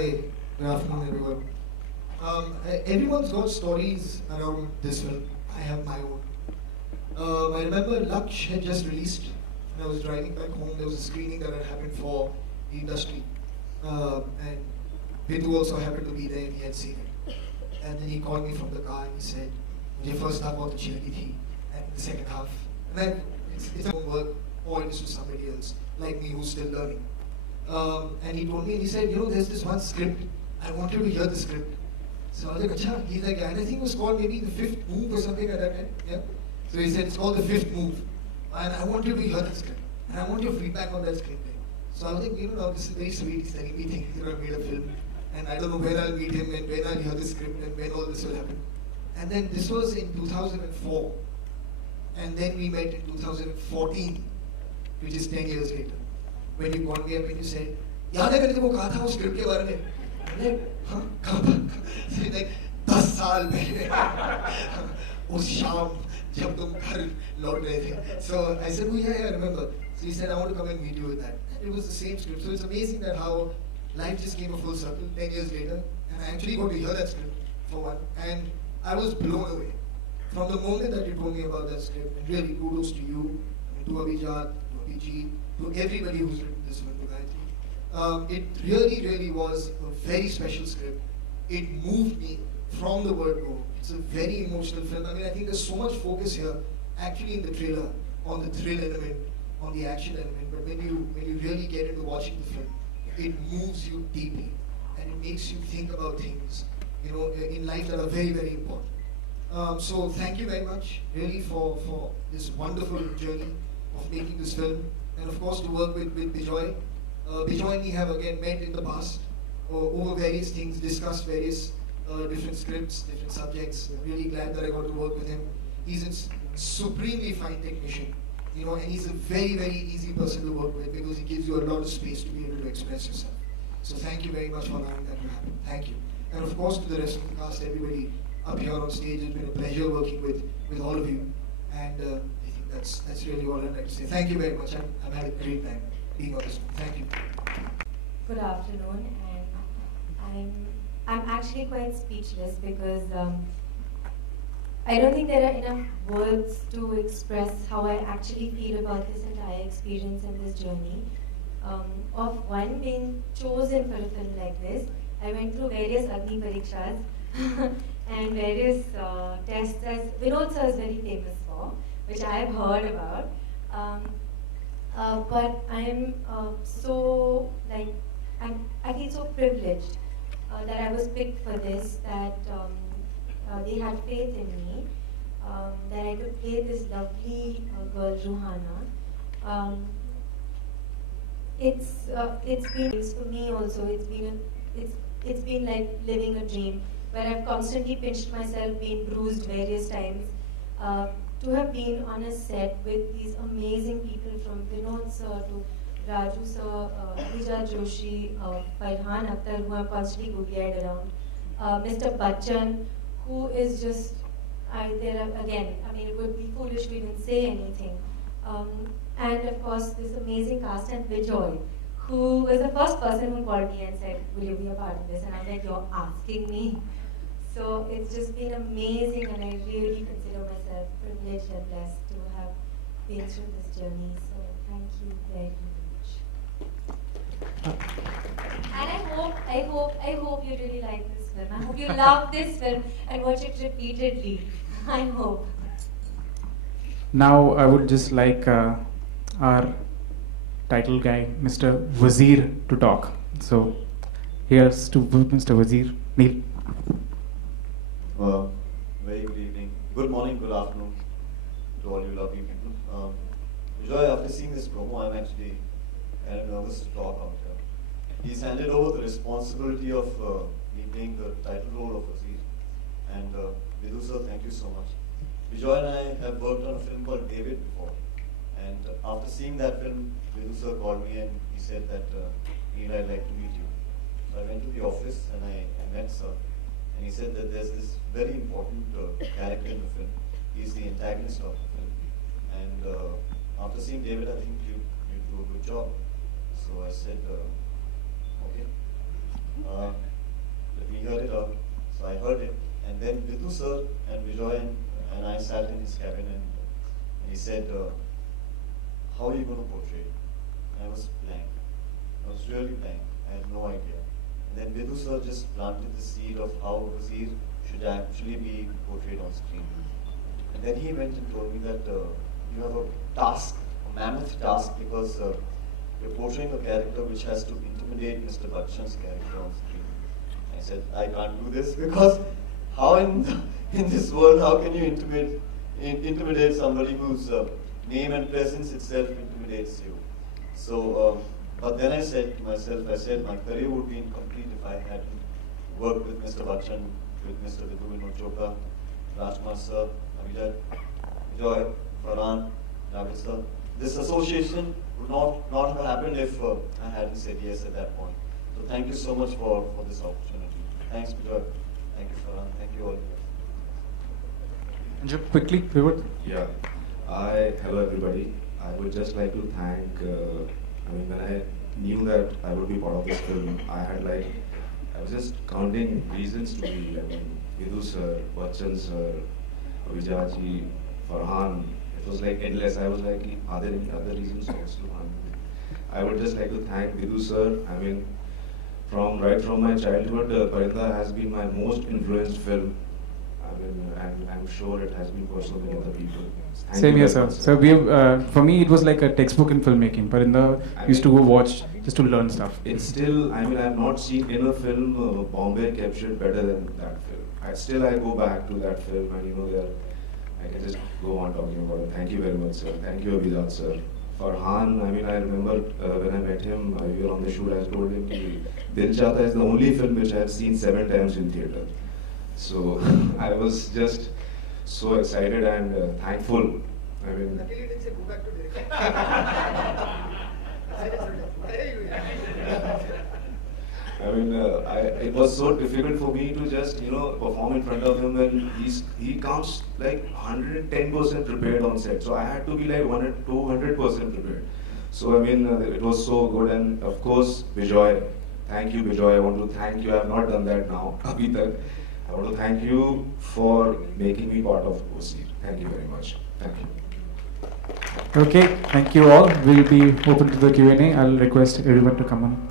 Hey, good afternoon, everyone. Everyone's got stories around this film. I have my own. I remember Laksh had just released, when I was driving back home, there was a screening that had happened for the industry. And Vidhu also happened to be there and he had seen it. And then he called me from the car and he said, "Mujhe first half बहुत अच्छी लगी थी, and the second half." And then it's a homework, or it is to somebody else, like me who's still learning. And he told me, and he said, there's this one script, I want you to hear the script. So I was like, Acha, he's like, and I think it was called maybe The Fifth Move or something like that time, yeah? So he said, it's called The Fifth Move, and I want you to hear the script, and I want your feedback on that script. So I was like, now this is very sweet, he's telling me things, I've made a film, and I don't know when I'll meet him, and when I'll hear the script, and when all this will happen. And then this was in 2004, and then we met in 2014, which is 10 years later. When you called me up and you said, याद है मैंने तुमको कहा था उस script के बारे में? I'm like, हाँ, कहाँ था? So he's like, 10 साल पहले, उस शाम जब तुम घर लौट रहे थे. So I said, oh yeah, I remember. So he said, I want to come and meet you with that. And it was the same script. So it's amazing that how life just came a full circle 10 years later. And I actually got to hear that script for one. And I was blown away. From the moment that you told me about that script, and really kudos to you, and to Abhijat, to Abhijit, to everybody who's written this film, to Gayatri. It really, really was a very special script. It moved me from the word go. It's a very emotional film. I mean, I think there's so much focus here, actually in the trailer, on the thrill element, on the action element. But when you really get into watching the film, it moves you deeply, and it makes you think about things, in life that are very, very important. So thank you very much, really, for this wonderful journey of making this film. And of course, to work with Bijoy. Bijoy and me have again met in the past over various things, discussed various different scripts, different subjects. I'm really glad that I got to work with him. He's a supremely fine technician, and he's a very, very easy person to work with because he gives you a lot of space to be able to express yourself. So thank you very much for allowing that to happen. Thank you. And of course, to the rest of the cast, everybody up here on stage, it's been a pleasure working with all of you. And I think that's really all I'd like to say. Thank you very much. I've had a great time being on this one. Thank you. Good afternoon, and I'm actually quite speechless because I don't think there are enough words to express how I actually feel about this entire experience and this journey. Of one, being chosen for a film like this, I went through various Agni Parikshas and various tests, as Vinod sir is very famous for, which I have heard about. But I'm I feel so privileged that I was picked for this, that they had faith in me, that I could play this lovely girl, Ruhana. It's been for me also. It's been like living a dream, where I've constantly pinched myself, been bruised various times. To have been on a set with these amazing people, from Vinod sir to Raju sir, Abhijat Joshi, Farhan Akhtar, who are constantly googly-eyed around, Mr. Bachchan, who is just, it would be foolish to even say anything. And of course, this amazing cast, and Bijoy, who was the first person who called me and said, "Will you be a part of this?" And I'm like, "You're asking me?" So it's just been amazing, and I really consider myself privileged and blessed to have been through this journey. So thank you very much. And I hope you really like this film. I hope you love this film and watch it repeatedly. I hope. Now I would just like our title guy, Mr. Wazir, to talk. So here's to Mr. Wazir. Neil. Very good evening. Good morning, good afternoon to all you lovely people. Joy, after seeing this promo, I'm actually kind of nervous to talk out here. He's handed over the responsibility of me playing the title role of Wazir. And Vidhu sir, thank you so much. Bijoy and I have worked on a film called David before. And after seeing that film, Vidhu sir called me and he said that, Neil, I'd like to meet you. So I went to the office and I met sir. And he said that there's this very important character in the film. He's the antagonist of the film. And after seeing David, I think you do a good job. So I said, okay. We heard it out, so I heard it, and then Vidhu sir and Vijay and I sat in his cabin, and he said, how are you going to portray it? And I was blank. I was really blank. I had no idea. And then Vidhu sir just planted the seed of how Wazir should actually be portrayed on screen. And then he went and told me that you have a task, a mammoth task, because you're portraying a character which has to intimidate Mr. Bachchan's character on screen. I said, I can't do this because how in this world, how can you intimidate somebody whose name and presence itself intimidates you? So, but then I said to myself, my career would be incomplete if I hadn't worked with Mr. Bachchan, with Mr. Vidhu Vinod Chopra, Rajkumar sir, Vijay, Farhan, Navid sir. This association would not have happened if I hadn't said yes at that point. So thank you so much for this opportunity. Thanks, Vijay. Thank you, Farhan. Thank you all. And just quickly, pivot. Yeah. Hello everybody. I would just like to thank, when I knew that I would be part of this film, I was just counting reasons to be, Vidhu sir, Bachchan sir, Vijaji, Farhan. It was like endless. I was like, are there any other reasons also? I would just like to thank Vidhu sir. Right from my childhood, Parinda has been my most influenced film. And I'm sure it has been personal with other people. Same here, sir. So we have, for me, it was like a textbook in filmmaking. Parinda used to go watch just to learn stuff. It's still, I have not seen in a film Bombay captured better than that film. I go back to that film, and I can just go on talking about it. Thank you very much, sir. Thank you, Abhijat, sir. Farhan, I remember when I met him, we were on the shoot, I told him Dil Chahta is the only film which I have seen 7 times in theatre. So I was just so excited and thankful. It was so difficult for me to just perform in front of him, and he comes like 110% prepared on set. So I had to be like 200% prepared. So it was so good, and of course Vijay. Thank you, Vijay. I want to thank you. I have not done that now. I want to thank you for making me part of Wazir. Thank you very much. Thank you. Okay, thank you all. We'll be open to the Q&A. I'll request everyone to come on.